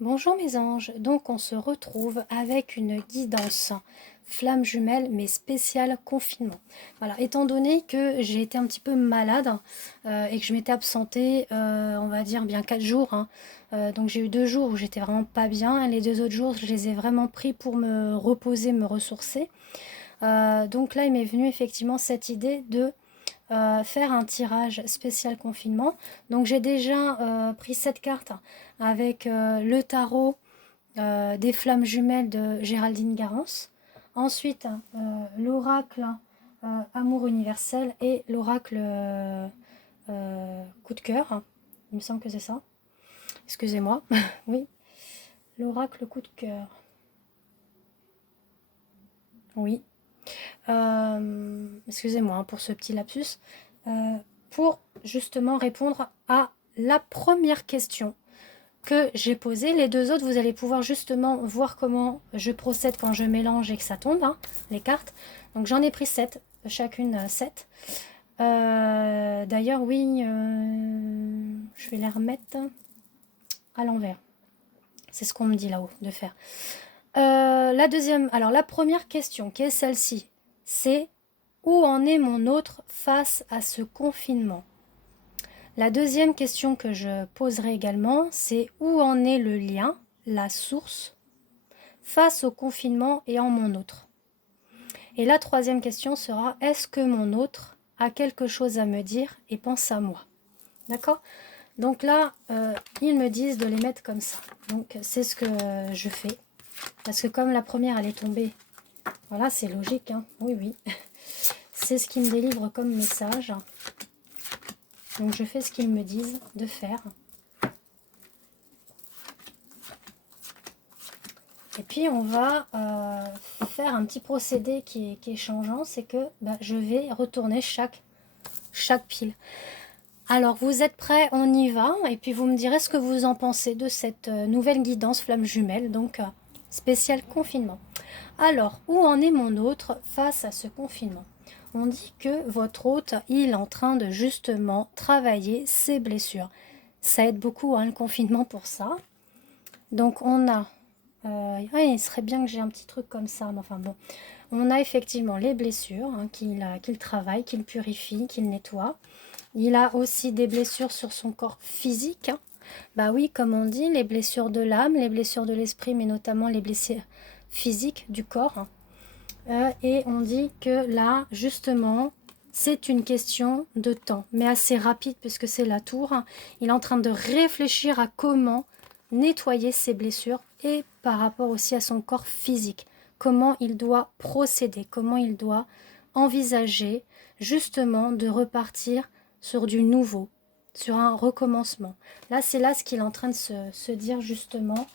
Bonjour mes anges, donc on se retrouve avec une guidance flamme jumelle mais spéciale confinement. Voilà, étant donné que j'ai été un petit peu malade et que je m'étais absentée, on va dire bien 4 jours, hein. Donc j'ai eu 2 jours où j'étais vraiment pas bien, les 2 autres jours je les ai vraiment pris pour me reposer, me ressourcer. Donc là il m'est venu effectivement cette idée de faire un tirage spécial confinement. Donc j'ai déjà pris cette carte avec le tarot des flammes jumelles de Géraldine Garance. Ensuite, l'oracle Amour universel et l'oracle Coup de cœur. Il me semble que c'est ça. Excusez-moi. Oui, l'oracle Coup de cœur. Oui. Excusez-moi hein, pour ce petit lapsus. Pour justement répondre à la première question que j'ai posée. Les deux autres, vous allez pouvoir justement voir comment je procède quand je mélange et que ça tombe, hein, les cartes. Donc j'en ai pris 7, chacune 7. D'ailleurs, oui, je vais les remettre à l'envers. C'est ce qu'on me dit là-haut de faire. La deuxième, alors la première question, qui est celle-ci, c'est où en est mon autre face à ce confinement? La deuxième question que je poserai également, c'est où en est le lien, la source, face au confinement et en mon autre? Et la troisième question sera, est-ce que mon autre a quelque chose à me dire et pense à moi? D'accord? Donc là, ils me disent de les mettre comme ça. Donc c'est ce que je fais. Parce que comme la première, elle est tombée, voilà, c'est logique, hein. Oui, oui. C'est ce qu'ils me délivrent comme message. Donc je fais ce qu'ils me disent de faire. Et puis on va faire un petit procédé qui est changeant, c'est que je vais retourner chaque pile. Alors vous êtes prêts, on y va, et puis vous me direz ce que vous en pensez de cette nouvelle guidance flamme jumelle, donc spécial confinement. Alors, où en est mon autre face à ce confinement? On dit que votre hôte, il est en train de justement travailler ses blessures. Ça aide beaucoup hein, le confinement pour ça. Donc on a ouais, il serait bien que j'ai un petit truc comme ça, mais enfin bon. On a effectivement les blessures hein, qu'il travaille, qu'il purifie, qu'il nettoie. Il a aussi des blessures sur son corps physique, hein. Bah oui, comme on dit, les blessures de l'âme, les blessures de l'esprit, mais notamment les blessures physiques du corps. Et on dit que là, justement, c'est une question de temps, mais assez rapide puisque c'est la tour. Il est en train de réfléchir à comment nettoyer ses blessures et par rapport aussi à son corps physique. Comment il doit procéder, comment il doit envisager justement de repartir sur du nouveau, sur un recommencement. Là, c'est là ce qu'il est en train de se dire justement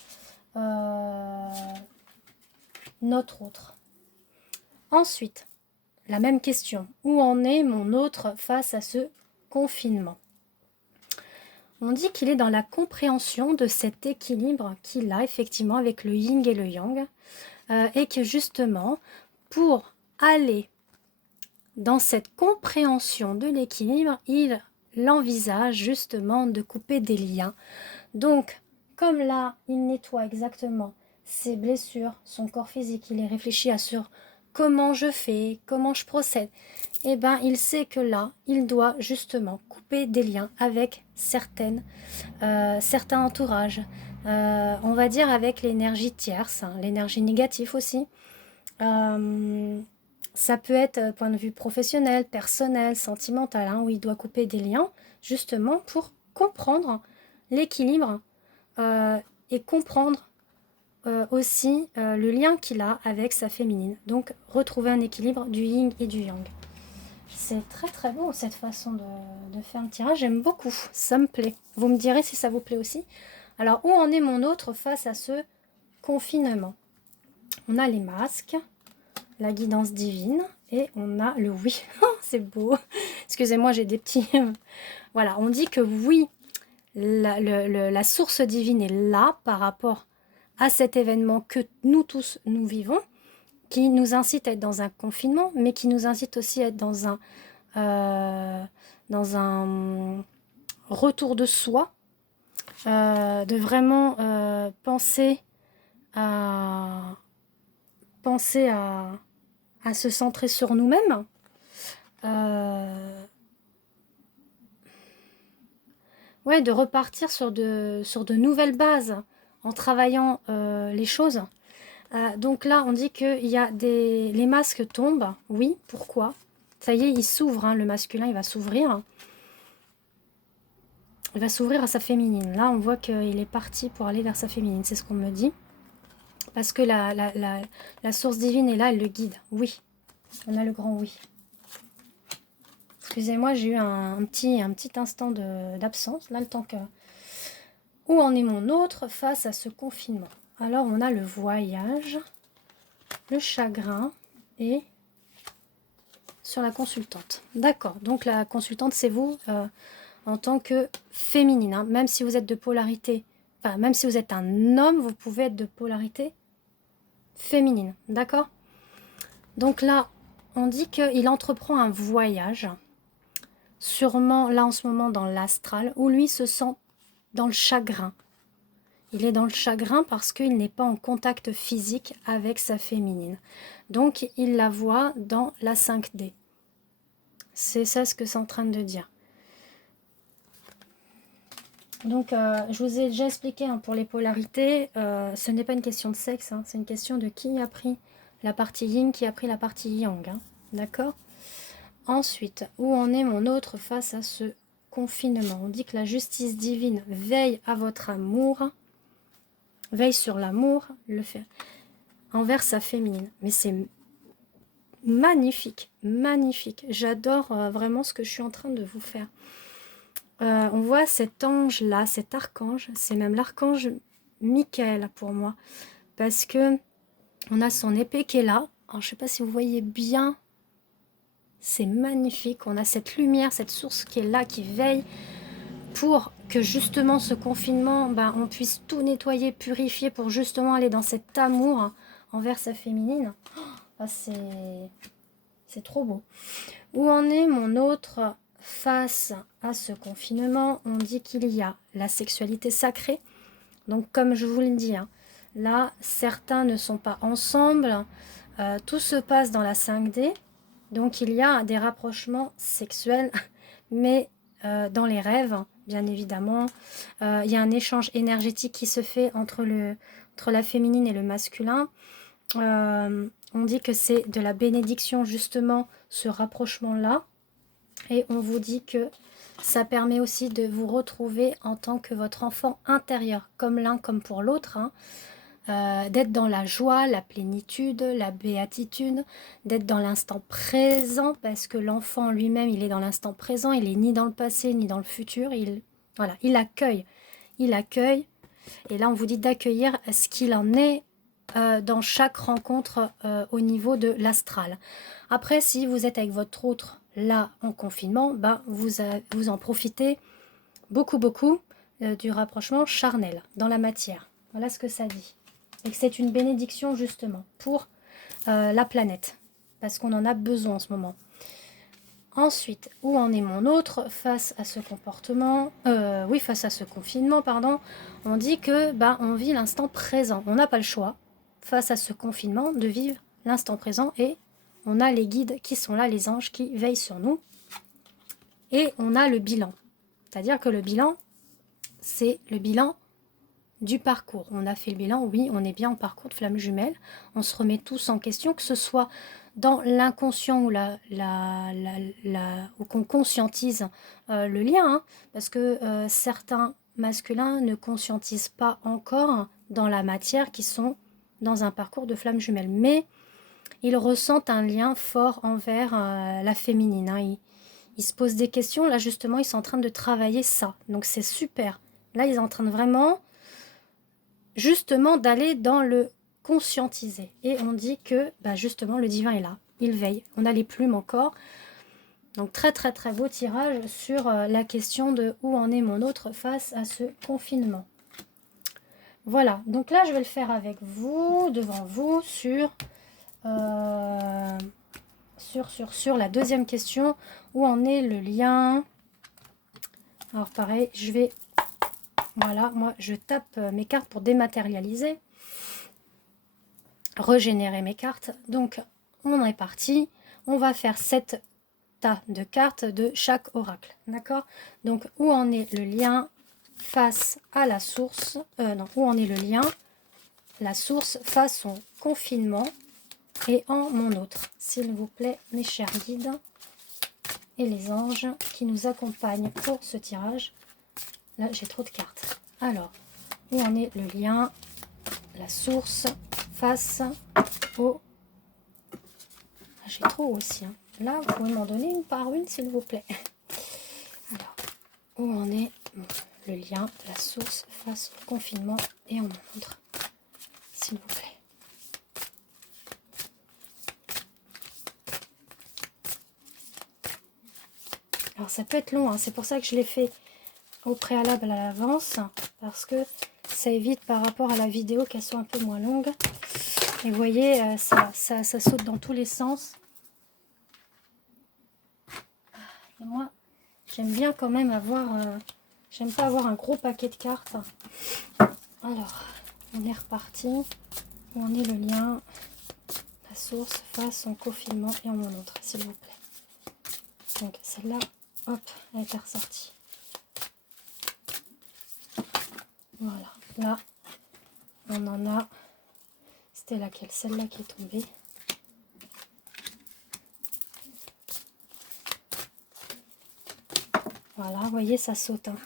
notre autre. Ensuite, la même question. Où en est mon autre face à ce confinement? On dit qu'il est dans la compréhension de cet équilibre qu'il a effectivement avec le yin et le yang. Et que justement, pour aller dans cette compréhension de l'équilibre, il envisage justement de couper des liens. Donc, comme là, il nettoie exactement ses blessures, son corps physique, il est réfléchi à sur comment je fais, comment je procède, et bien il sait que là, il doit justement couper des liens avec certains entourages, on va dire avec l'énergie tierce, hein, l'énergie négative aussi. Ça peut être point de vue professionnel, personnel, sentimental, hein, où il doit couper des liens justement pour comprendre l'équilibre et comprendre aussi le lien qu'il a avec sa féminine. Donc retrouver un équilibre du yin et du yang. C'est très très beau cette façon de faire un tirage, j'aime beaucoup, ça me plaît. Vous me direz si ça vous plaît aussi. Alors où en est mon autre face à ce confinement? On a les masques, la guidance divine et on a le oui. C'est beau. Excusez-moi, j'ai des petits... Voilà, on dit que oui, la source divine est là par rapport à cet événement que nous tous, nous vivons, qui nous incite à être dans un confinement, mais qui nous incite aussi à être dans un retour de soi, de vraiment penser à se centrer sur nous-mêmes. Ouais, de repartir sur de nouvelles bases en travaillant les choses. Donc là, on dit qu'il y a les masques tombent. Oui, pourquoi? Ça y est, il s'ouvre, hein, le masculin, il va s'ouvrir. Il va s'ouvrir à sa féminine. Là, on voit qu'il est parti pour aller vers sa féminine. C'est ce qu'on me dit. Parce que la source divine est là, elle le guide. Oui, on a le grand oui. Excusez-moi, j'ai eu un petit instant d'absence. Là, le temps que... Où en est mon autre face à ce confinement? Alors, on a le voyage, le chagrin et sur la consultante. D'accord, donc la consultante, c'est vous en tant que féminine. Hein. Même si vous êtes de polarité, enfin, même si vous êtes un homme, vous pouvez être de polarité féminine. D'accord? Donc là, on dit qu'il entreprend un voyage, sûrement là en ce moment dans l'astral, où lui se sent dans le chagrin. Il est dans le chagrin parce qu'il n'est pas en contact physique avec sa féminine. Donc, il la voit dans la 5D. C'est ça ce que c'est en train de dire. Donc, je vous ai déjà expliqué hein, pour les polarités, ce n'est pas une question de sexe, hein, c'est une question de qui a pris la partie yin, qui a pris la partie yang. Hein, d'accord? Ensuite, où en est mon autre face à ce confinement? On dit que la justice divine veille à votre amour, veille sur l'amour, le fait envers sa féminine. Mais c'est magnifique, magnifique. J'adore vraiment ce que je suis en train de vous faire. On voit cet ange-là, cet archange, c'est même l'archange Michael pour moi, parce que on a son épée qui est là. Alors, je ne sais pas si vous voyez bien, c'est magnifique. On a cette lumière, cette source qui est là, qui veille pour que justement ce confinement, ben, on puisse tout nettoyer, purifier pour justement aller dans cet amour envers sa féminine. Oh, c'est trop beau. Où en est mon autre face à ce confinement? On dit qu'il y a la sexualité sacrée. Donc comme je vous le dis, hein, là, certains ne sont pas ensemble. Tout se passe dans la 5D. Donc il y a des rapprochements sexuels, mais dans les rêves, bien évidemment. Il y a un échange énergétique qui se fait entre la féminine et le masculin. On dit que c'est de la bénédiction, justement, ce rapprochement-là. Et on vous dit que ça permet aussi de vous retrouver en tant que votre enfant intérieur, comme l'un comme pour l'autre. Hein. D'être dans la joie, la plénitude, la béatitude, d'être dans l'instant présent, parce que l'enfant lui-même, il est dans l'instant présent, il est ni dans le passé, ni dans le futur. Voilà, il accueille. Il accueille. Et là, on vous dit d'accueillir ce qu'il en est dans chaque rencontre au niveau de l'astral. Après, si vous êtes avec votre autre là en confinement, ben, vous en profitez beaucoup du rapprochement charnel dans la matière. Voilà ce que ça dit. Et que c'est une bénédiction justement pour la planète, parce qu'on en a besoin en ce moment. Ensuite, où en est mon autre face à ce comportement, face à ce confinement, pardon. On dit que bah, on vit l'instant présent. On n'a pas le choix, face à ce confinement, de vivre l'instant présent. Et on a les guides qui sont là, les anges qui veillent sur nous. Et on a le bilan. C'est-à-dire que le bilan, c'est le bilan du parcours. On a fait le bilan, oui, on est bien en parcours de flamme jumelle. On se remet tous en question, que ce soit dans l'inconscient ou qu'on conscientise le lien, hein, parce que certains masculins ne conscientisent pas encore dans la matière qui sont dans un parcours de flamme jumelle, mais ils ressentent un lien fort envers la féminine. Hein. Ils se posent des questions, là justement ils sont en train de travailler ça, donc c'est super. Là ils sont en train de vraiment justement d'aller dans le conscientiser. Et on dit que bah justement le divin est là, il veille. On a les plumes encore. Donc très beau tirage sur la question de où en est mon autre face à ce confinement. Voilà, donc là je vais le faire avec vous, devant vous, sur la deuxième question, où en est le lien. Alors pareil, je vais Voilà, moi je tape mes cartes pour dématérialiser, régénérer mes cartes. Donc on est parti, on va faire 7 tas de cartes de chaque oracle, d'accord? Donc où en est le lien face à la source, non, où en est le lien, la source face au confinement et en mon autre, s'il vous plaît, mes chers guides et les anges qui nous accompagnent pour ce tirage. Là, j'ai trop de cartes. Alors, où en est le lien, la source face au... J'ai trop aussi. Hein. Là, vous pouvez m'en donner une par une, s'il vous plaît. Alors, où en est le lien, la source face au confinement et en mon autre, s'il vous plaît. Alors ça peut être long, hein. C'est pour ça que je l'ai fait au préalable à l'avance, parce que ça évite par rapport à la vidéo qu'elle soit un peu moins longue. Et vous voyez, ça saute dans tous les sens. Et moi, j'aime bien quand même avoir... j'aime pas avoir un gros paquet de cartes. Alors, on est reparti. Où en est le lien, la source face au confinement et en mon autre, s'il vous plaît. Donc celle-là, hop, elle est ressortie. Voilà, là, on en a... C'était laquelle? Celle-là qui est tombée. Voilà, vous voyez, ça saute. Hein.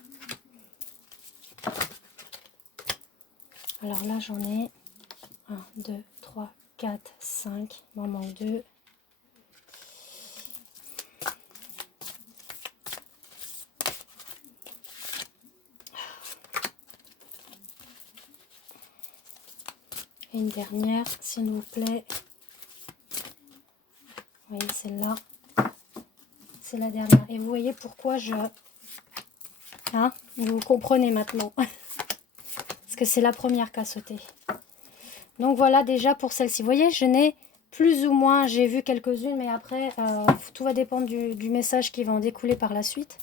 Alors là, j'en ai 1, 2, 3, 4, 5. Il m'en manque 2. Et une dernière, s'il vous plaît. Vous voyez, celle-là. C'est la dernière. Et vous voyez pourquoi je... Hein, vous comprenez maintenant. Parce que c'est la première qui a sauté. Donc voilà déjà pour celle-ci. Vous voyez, je n'ai plus ou moins... J'ai vu quelques-unes, mais après, tout va dépendre du message qui va en découler par la suite.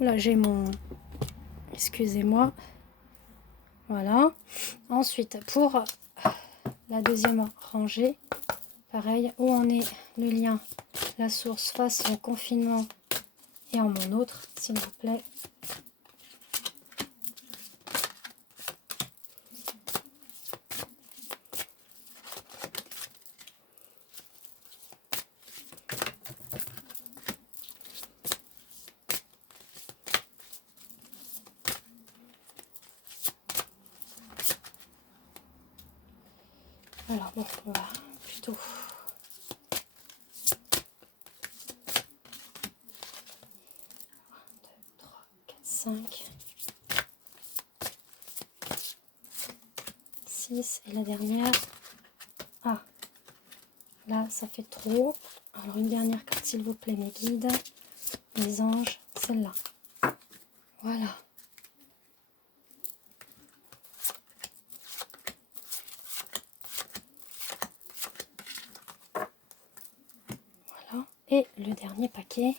Là, j'ai mon... Excusez-moi. Voilà. Ensuite, pour la deuxième rangée, pareil, où en est le lien, la source face au confinement et en mon autre, s'il vous plaît. Alors bon, on va plutôt... 5, 6 et la dernière. Ah, là ça fait trop. Alors une dernière carte s'il vous plaît, mes guides, mes anges, celle-là. Voilà. Voilà. Et le dernier paquet,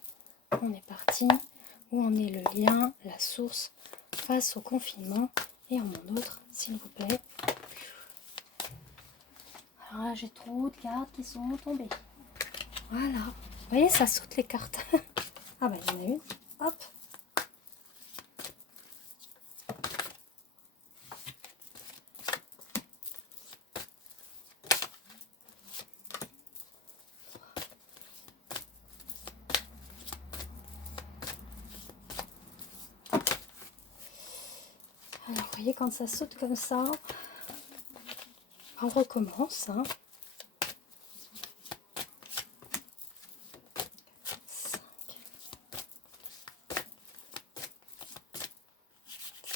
on est parti. Où en est le lien, la source face au confinement et en mon autre, s'il vous plaît. Alors là, j'ai trop de cartes qui sont tombées. Voilà. Vous voyez, ça saute les cartes. Ah bah, il y en a une. Hop. Alors, vous voyez, quand ça saute comme ça, on recommence. Hein. 5.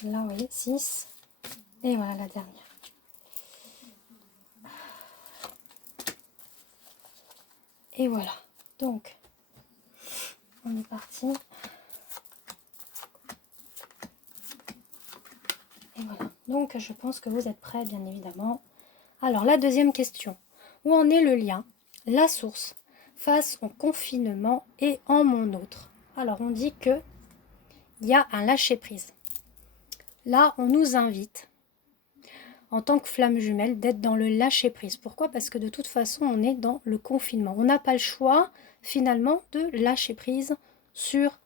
Là, vous voyez, 6. Et voilà la dernière. Et voilà. Donc, on est parti. Et voilà. Donc, je pense que vous êtes prêts, bien évidemment. Alors, la deuxième question. Où en est le lien, la source, face au confinement et en mon autre? Alors, on dit que il y a un lâcher-prise. Là, on nous invite, en tant que flamme jumelle, d'être dans le lâcher-prise. Pourquoi? Parce que de toute façon, on est dans le confinement. On n'a pas le choix, finalement, de lâcher prise sur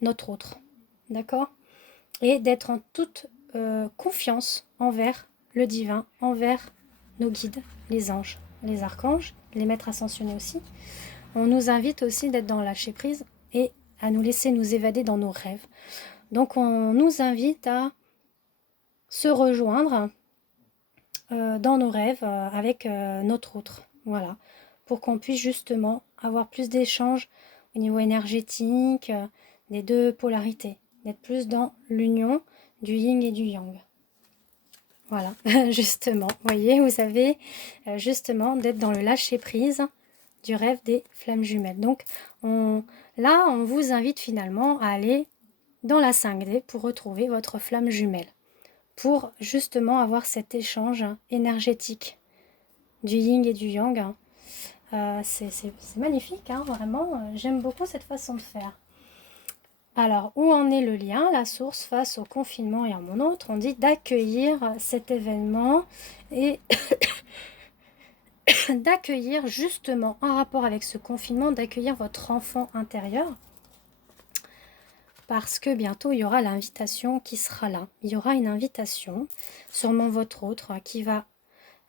notre autre. D'accord? Et d'être en toute confiance envers le divin, envers nos guides, les anges, les archanges, les maîtres ascensionnés aussi. On nous invite aussi d'être dans le lâcher-prise et à nous laisser nous évader dans nos rêves. Donc on nous invite à se rejoindre dans nos rêves avec notre autre. Voilà. Pour qu'on puisse justement avoir plus d'échanges au niveau énergétique des deux polarités. D'être plus dans l'union du yin et du yang. Voilà, justement. Vous voyez, vous savez, justement, d'être dans le lâcher-prise du rêve des flammes jumelles. Donc, là, on vous invite finalement à aller dans la 5D pour retrouver votre flamme jumelle. Pour justement avoir cet échange énergétique du yin et du yang. C'est magnifique, hein, vraiment. J'aime beaucoup cette façon de faire. Alors, où en est le lien, la source face au confinement et à mon autre? On dit d'accueillir cet événement et d'accueillir justement, en rapport avec ce confinement, d'accueillir votre enfant intérieur. Parce que bientôt, il y aura l'invitation qui sera là. Il y aura une invitation, sûrement votre autre, qui va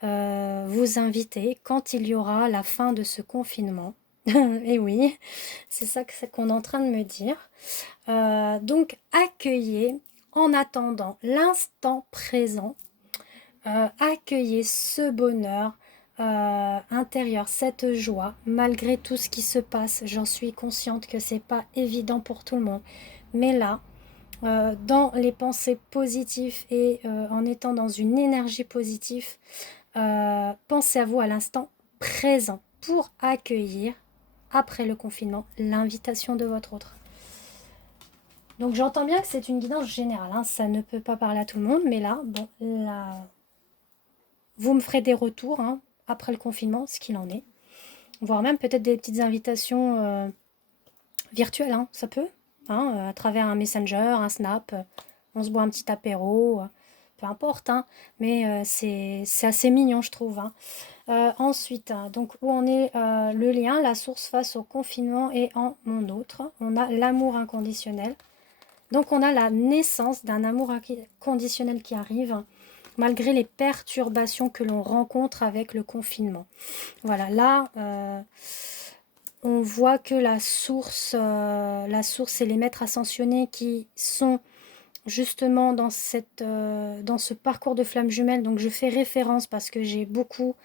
vous inviter quand il y aura la fin de ce confinement. Et oui, c'est ça qu'on est en train de me dire. Donc, accueillez en attendant l'instant présent, accueillez ce bonheur intérieur, cette joie, malgré tout ce qui se passe. J'en suis consciente que c'est pas évident pour tout le monde. Mais là, dans les pensées positives et en étant dans une énergie positive, pensez à vous à l'instant présent pour accueillir, après le confinement, l'invitation de votre autre. Donc j'entends bien que c'est une guidance générale, hein, ça ne peut pas parler à tout le monde, mais là, bon, là, vous me ferez des retours hein, après le confinement, ce qu'il en est. Voire même peut-être des petites invitations virtuelles, hein, ça peut, hein, à travers un Messenger, un Snap, on se boit un petit apéro, peu importe, hein, mais c'est assez mignon, je trouve. Hein. Ensuite, donc où en est le lien, la source face au confinement et en mon autre. On a l'amour inconditionnel. Donc on a la naissance d'un amour inconditionnel qui arrive malgré les perturbations que l'on rencontre avec le confinement. Voilà, là, on voit que la source et les maîtres ascensionnés qui sont justement dans ce parcours de flamme jumelle. Donc je fais référence parce que j'ai beaucoup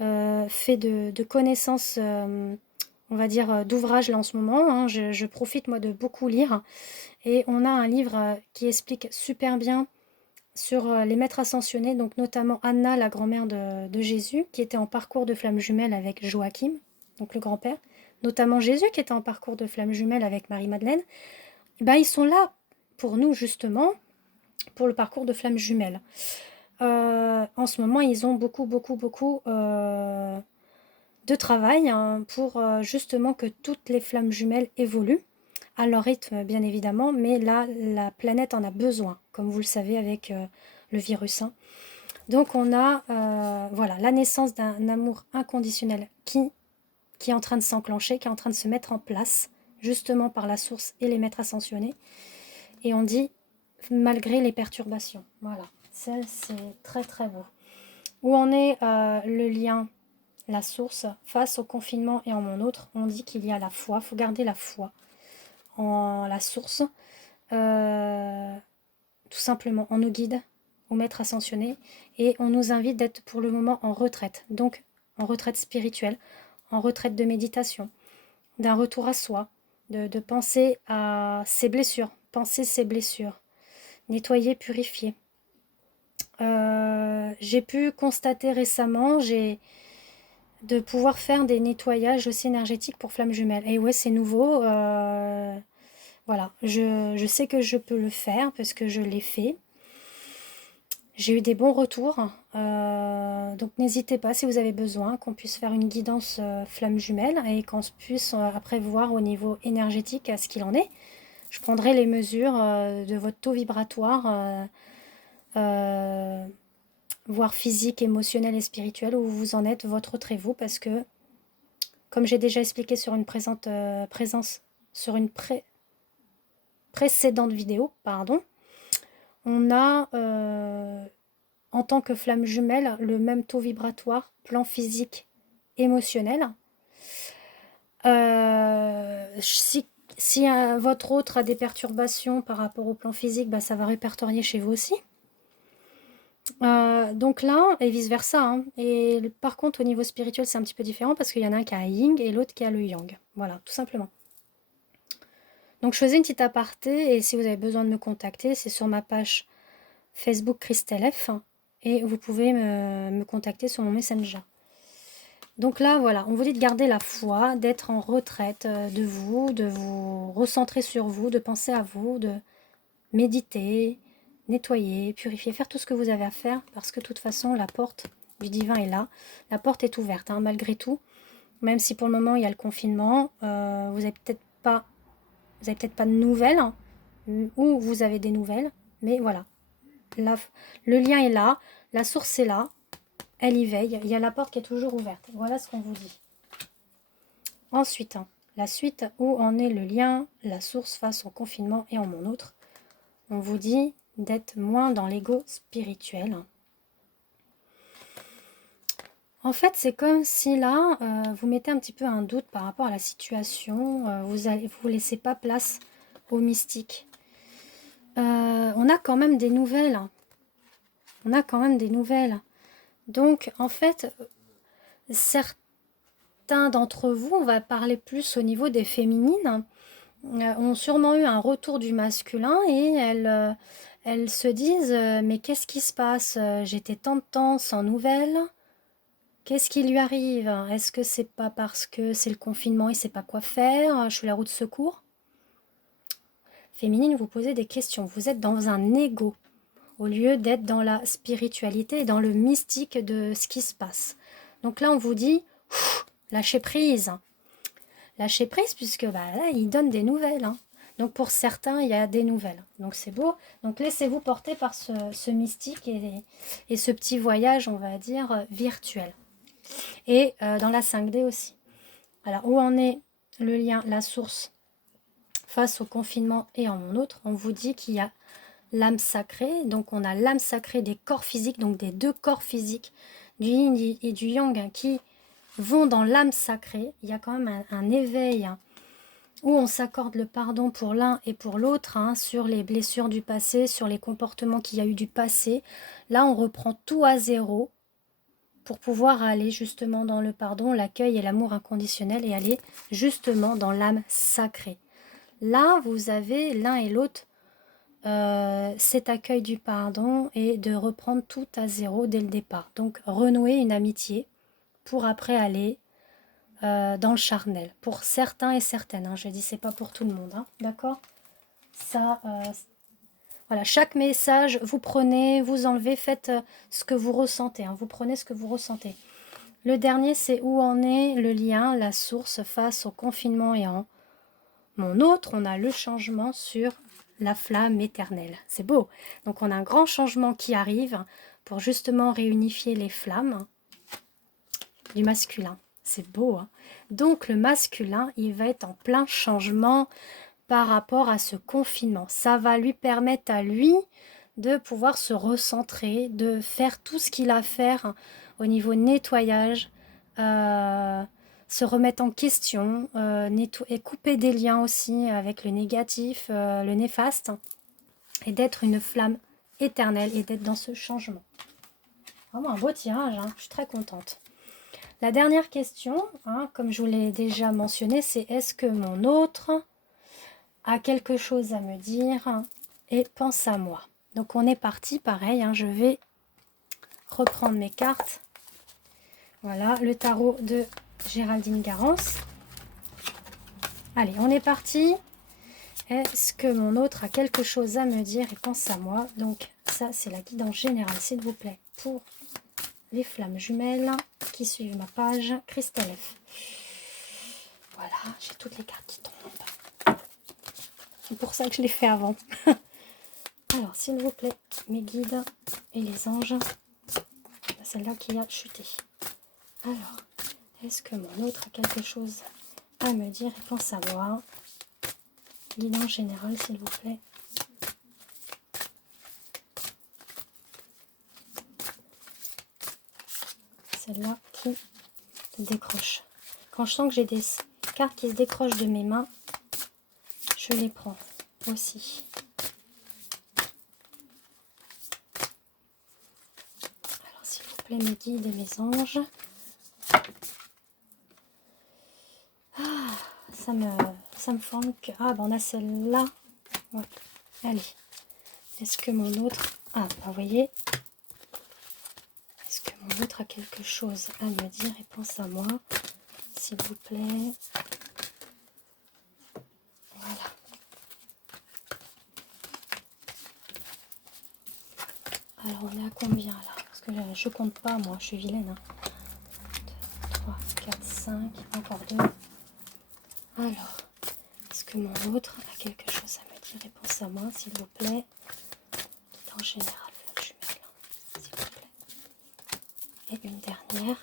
fait de connaissances, on va dire, d'ouvrages là en ce moment. Hein. Je profite moi de beaucoup lire. Et on a un livre qui explique super bien sur les maîtres ascensionnés, donc notamment Anna, la grand-mère de Jésus, qui était en parcours de flamme jumelle avec Joachim, donc le grand-père, notamment Jésus qui était en parcours de flamme jumelle avec Marie-Madeleine. Et ben, ils sont là pour nous justement, pour le parcours de flamme jumelle. En ce moment, ils ont beaucoup de travail hein, pour justement que toutes les flammes jumelles évoluent à leur rythme bien évidemment, mais là la planète en a besoin, comme vous le savez avec le virus. Hein. Donc on a voilà, la naissance d'un amour inconditionnel qui est en train de s'enclencher, qui est en train de se mettre en place, justement par la source et les maîtres ascensionnés. Et on dit malgré les perturbations. Voilà, c'est très beau. Où en est le lien, la source, face au confinement et en mon autre, on dit qu'il y a la foi, il faut garder la foi en la source, tout simplement en nos guides, aux maîtres ascensionnés, et on nous invite d'être pour le moment en retraite, donc en retraite spirituelle, en retraite de méditation, d'un retour à soi, de penser à ses blessures, nettoyer, purifier. J'ai pu constater récemment, de pouvoir faire des nettoyages aussi énergétiques pour flammes jumelles. Et ouais, c'est nouveau. Voilà, je sais que je peux le faire parce que je l'ai fait. J'ai eu des bons retours. Donc n'hésitez pas si vous avez besoin qu'on puisse faire une guidance flamme jumelle et qu'on puisse après voir au niveau énergétique ce qu'il en est. Je prendrai les mesures de votre taux vibratoire, voire physique, émotionnel et spirituel, où vous en êtes, votre autre et vous, parce que, comme j'ai déjà expliqué sur une précédente vidéo, pardon, on a, en tant que flamme jumelle, le même taux vibratoire, plan physique, émotionnel. Si votre autre a des perturbations par rapport au plan physique, bah, ça va répertorier chez vous aussi. Donc là, et vice-versa. Hein. Et par contre, au niveau spirituel, c'est un petit peu différent parce qu'il y en a un qui a un yin et l'autre qui a le yang. Voilà, tout simplement. Donc je faisais une petite aparté et si vous avez besoin de me contacter, c'est sur ma page Facebook Christelle F. Et vous pouvez me contacter sur mon Messenger. Donc là, voilà, on vous dit de garder la foi, d'être en retraite de vous recentrer sur vous, de penser à vous, de méditer, nettoyer, purifier, faire tout ce que vous avez à faire, parce que de toute façon, la porte du divin est là. La porte est ouverte, hein, malgré tout. Même si pour le moment, il y a le confinement, vous n'avez peut-être pas de nouvelles, hein, ou vous avez des nouvelles, mais voilà. Le lien est là, la source est là, elle y veille, il y a la porte qui est toujours ouverte. Voilà ce qu'on vous dit. Ensuite, hein, la suite, où en est le lien, la source face au confinement et en mon autre. On vous dit d'être moins dans l'ego spirituel. En fait, c'est comme si là, vous mettez un petit peu un doute par rapport à la situation. Vous laissez pas place au mystique. On a quand même des nouvelles. On a quand même des nouvelles. Donc, en fait, certains d'entre vous, on va parler plus au niveau des féminines, ont sûrement eu un retour du masculin et elles se disent mais qu'est-ce qui se passe? J'étais tant de temps sans nouvelles. Qu'est-ce qui lui arrive? Est-ce que c'est pas parce que c'est le confinement et sait pas quoi faire? Je suis la roue de secours. Féminine, vous posez des questions. Vous êtes dans un ego au lieu d'être dans la spiritualité et dans le mystique de ce qui se passe. Donc là, on vous dit lâchez prise. Lâchez prise puisque bah, là, il donne des nouvelles. Hein. Donc pour certains, il y a des nouvelles. Donc c'est beau. Donc laissez-vous porter par ce mystique et ce petit voyage, on va dire, virtuel. Et dans la 5D aussi. Alors où en est le lien, la source face au confinement et en mon autre? On vous dit qu'il y a l'âme sacrée. Donc on a l'âme sacrée des corps physiques, donc des deux corps physiques, du yin et du yang, hein, qui vont dans l'âme sacrée. Il y a quand même un éveil, hein, où on s'accorde le pardon pour l'un et pour l'autre, hein, sur les blessures du passé, sur les comportements qu'il y a eu du passé. Là, on reprend tout à zéro pour pouvoir aller justement dans le pardon, l'accueil et l'amour inconditionnel et aller justement dans l'âme sacrée. Là, vous avez l'un et l'autre cet accueil du pardon et de reprendre tout à zéro dès le départ. Donc, renouer une amitié pour après aller dans le charnel. Pour certains et certaines, hein, je dis c'est pas pour tout le monde, hein, d'accord? Ça, voilà, chaque message, vous prenez, vous enlevez, faites ce que vous ressentez, hein, vous prenez ce que vous ressentez. Le dernier, c'est où en est le lien, la source face au confinement et en mon autre, on a le changement sur la flamme éternelle. C'est beau. Donc on a un grand changement qui arrive pour justement réunifier les flammes du masculin. C'est beau, hein? Donc le masculin, il va être en plein changement par rapport à ce confinement. Ça va lui permettre à lui de pouvoir se recentrer, de faire tout ce qu'il a à faire au niveau nettoyage, se remettre en question, et couper des liens aussi avec le négatif, le néfaste, et d'être une flamme éternelle et d'être dans ce changement. Vraiment un beau tirage, hein, je suis très contente. La dernière question, hein, comme je vous l'ai déjà mentionné, c'est est-ce que mon autre a quelque chose à me dire et pense à moi. Donc on est parti, pareil, hein, je vais reprendre mes cartes. Voilà, le tarot de Géraldine Garance. Allez, on est parti. Est-ce que mon autre a quelque chose à me dire et pense à moi? Donc ça, c'est la guidance générale, s'il vous plaît, pour les flammes jumelles qui suivent ma page Christelle F. Voilà, j'ai toutes les cartes qui tombent. C'est pour ça que je l'ai fait avant. Alors, s'il vous plaît, mes guides et les anges. Celle-là qui a chuté. Alors, est-ce que mon autre a quelque chose à me dire et pense savoir? Guidance générale, s'il vous plaît. Celle-là qui se décroche. Quand je sens que j'ai des cartes qui se décrochent de mes mains, je les prends aussi. Alors, s'il vous plaît, mes guides et mes anges. Ah, ça me forme que... Ah, ben on a celle-là. Ouais. Allez. Est-ce que mon autre... Ah, bah, vous voyez. Est-ce que mon autre a quelque chose à me dire et pense à moi, s'il vous plaît. Voilà. Alors, on est à combien, là? Parce que je compte pas, moi. Je suis vilaine, hein. 2, 3, 4, 5. Encore 2. Alors, est-ce que mon autre a quelque chose à me dire et pense à moi, s'il vous plaît. En général, je mets là, s'il vous plaît. Et une dernière.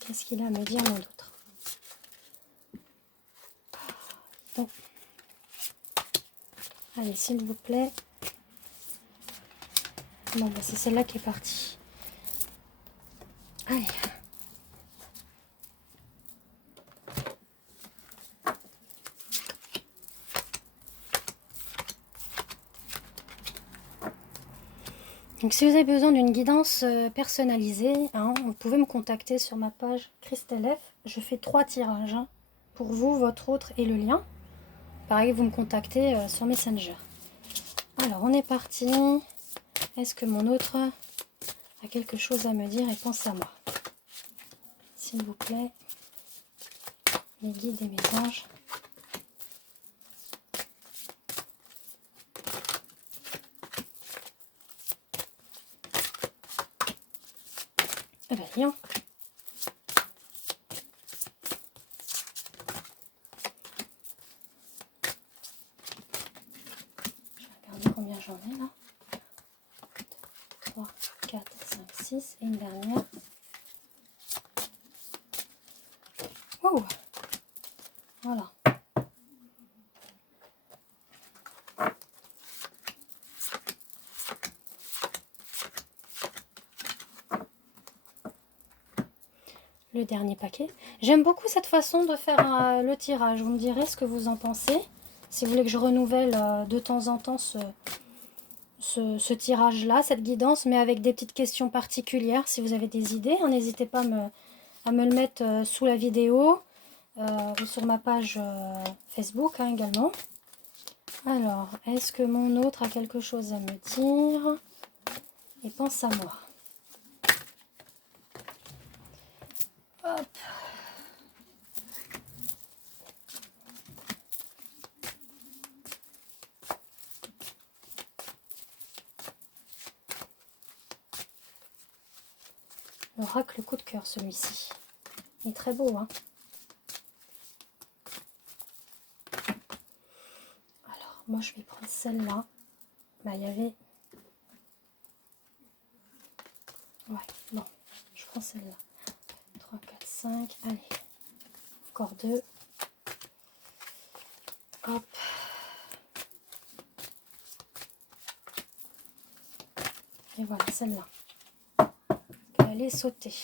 Qu'est-ce qu'il a à me dire, mon autre? Bon. Allez, s'il vous plaît. Bon, bah, c'est celle-là qui est partie. Allez. Donc, si vous avez besoin d'une guidance personnalisée, hein, vous pouvez me contacter sur ma page Christelle F. Je fais 3 tirages, hein, pour vous, votre autre et le lien. Pareil, vous me contactez sur Messenger. Alors, on est parti. Est-ce que mon autre a quelque chose à me dire et pense à moi? S'il vous plaît, mes guides et mes anges. Eh bien, rien. Je vais regarder combien j'en ai là. 3, 4, 5, 6 et une dernière. Oh, voilà. Le dernier paquet. J'aime beaucoup cette façon de faire le tirage. Vous me direz ce que vous en pensez. Si vous voulez que je renouvelle de temps en temps ce tirage-là, cette guidance, mais avec des petites questions particulières. Si vous avez des idées, hein, n'hésitez pas à me le mettre sous la vidéo ou sur ma page Facebook, hein, également. Alors, est-ce que mon autre a quelque chose à me dire et pense à moi? Hop. L'oracle coup de cœur, celui-ci. Il est très beau, hein. Alors, moi, je vais prendre celle-là. Bah, il y avait... Ouais, bon, je prends celle-là. 3, 4, 5, allez. Encore 2. Hop. Et voilà, celle-là. Elle est sautée.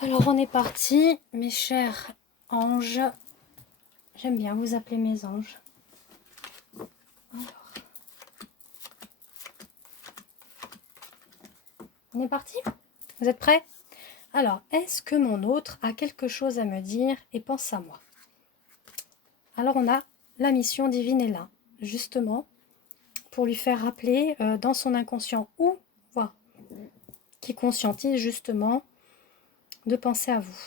Alors, on est parti, mes chers anges. J'aime bien vous appeler mes anges. Alors. On est parti? Vous êtes prêts? Alors, est-ce que mon autre a quelque chose à me dire et pense à moi? Alors, on a la mission divine est là, justement, pour lui faire rappeler dans son inconscient ou voilà, qui conscientise justement de penser à vous.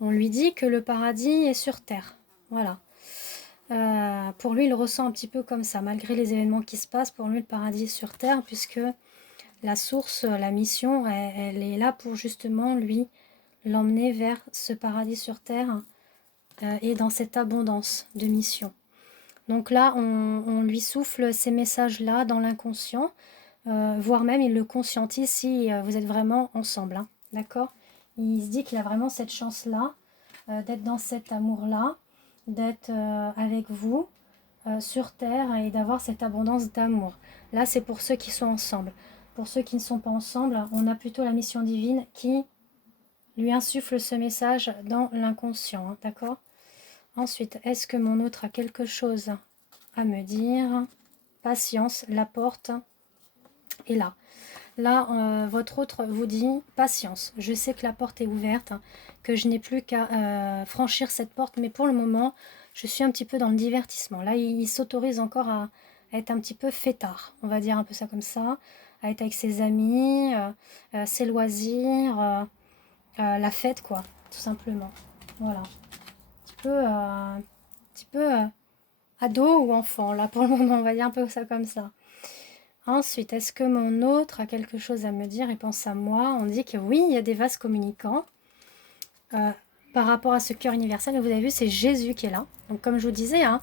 On lui dit que le paradis est sur terre. Voilà. Pour lui, il ressent un petit peu comme ça, malgré les événements qui se passent. Pour lui, le paradis sur terre, puisque la source, la mission, elle est là pour justement lui l'emmener vers ce paradis sur terre et dans cette abondance de mission. Donc là, on lui souffle ces messages-là dans l'inconscient, voire même il le conscientise si vous êtes vraiment ensemble, hein, d'accord? Il se dit qu'il a vraiment cette chance-là, d'être dans cet amour-là, d'être avec vous sur terre et d'avoir cette abondance d'amour. Là, c'est pour ceux qui sont ensemble. Pour ceux qui ne sont pas ensemble, on a plutôt la mission divine qui lui insuffle ce message dans l'inconscient, hein, d'accord? Ensuite, est-ce que mon autre a quelque chose à me dire? Patience, la porte est là. Là, votre autre vous dit patience. Je sais que la porte est ouverte, hein, que je n'ai plus qu'à franchir cette porte, mais pour le moment, je suis un petit peu dans le divertissement. Là, il s'autorise encore à être un petit peu fêtard, on va dire un peu ça comme ça, à être avec ses amis, ses loisirs, la fête, quoi, tout simplement. Voilà. Un petit peu ado ou enfant, là, pour le moment, on va dire un peu ça comme ça. Ensuite, est-ce que mon autre a quelque chose à me dire et pense à moi? On dit que oui, il y a des vases communicants par rapport à ce cœur universel. Et vous avez vu, c'est Jésus qui est là. Donc comme je vous disais, hein,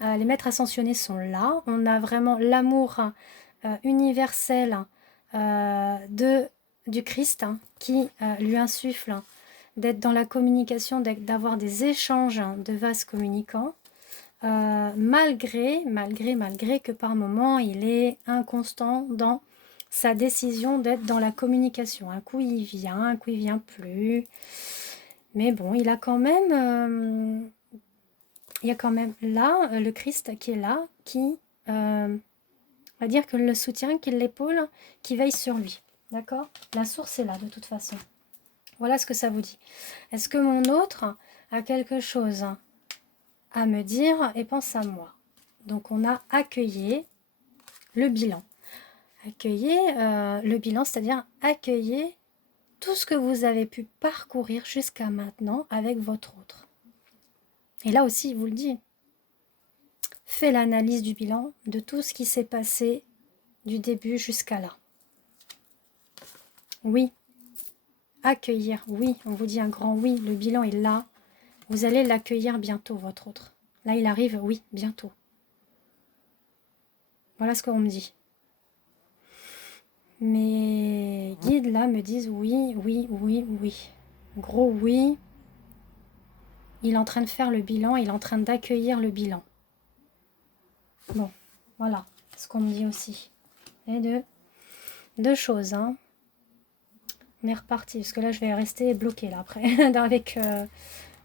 les maîtres ascensionnés sont là. On a vraiment l'amour universel du Christ qui lui insuffle d'être dans la communication, d'avoir des échanges de vases communicants. Malgré que par moment il est inconstant dans sa décision d'être dans la communication. Un coup il vient plus. Mais bon, il y a quand même là le Christ qui est là, qui va dire que le soutient, qui l'épaule, qui veille sur lui. D'accord? La source est là de toute façon. Voilà ce que ça vous dit. Est-ce que mon autre a quelque chose à me dire et pense à moi? Donc on a accueilli le bilan. Accueillez le bilan, c'est-à-dire accueillez tout ce que vous avez pu parcourir jusqu'à maintenant avec votre autre. Et là aussi, il vous le dit. Fais l'analyse du bilan de tout ce qui s'est passé du début jusqu'à là. Oui. Accueillir, oui. On vous dit un grand oui. Le bilan est là. Vous allez l'accueillir bientôt, votre autre. Là, il arrive, oui, bientôt. Voilà ce qu'on me dit. Mes guides, là, me disent oui, oui, oui, oui. Gros oui. Il est en train de faire le bilan, il est en train d'accueillir le bilan. Bon, voilà ce qu'on me dit aussi. Et deux choses, hein. On est reparti, parce que là, je vais rester bloquée, là, après, avec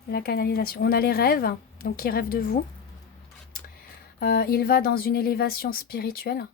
la canalisation. On a les rêves, donc il rêve de vous. Il va dans une élévation spirituelle.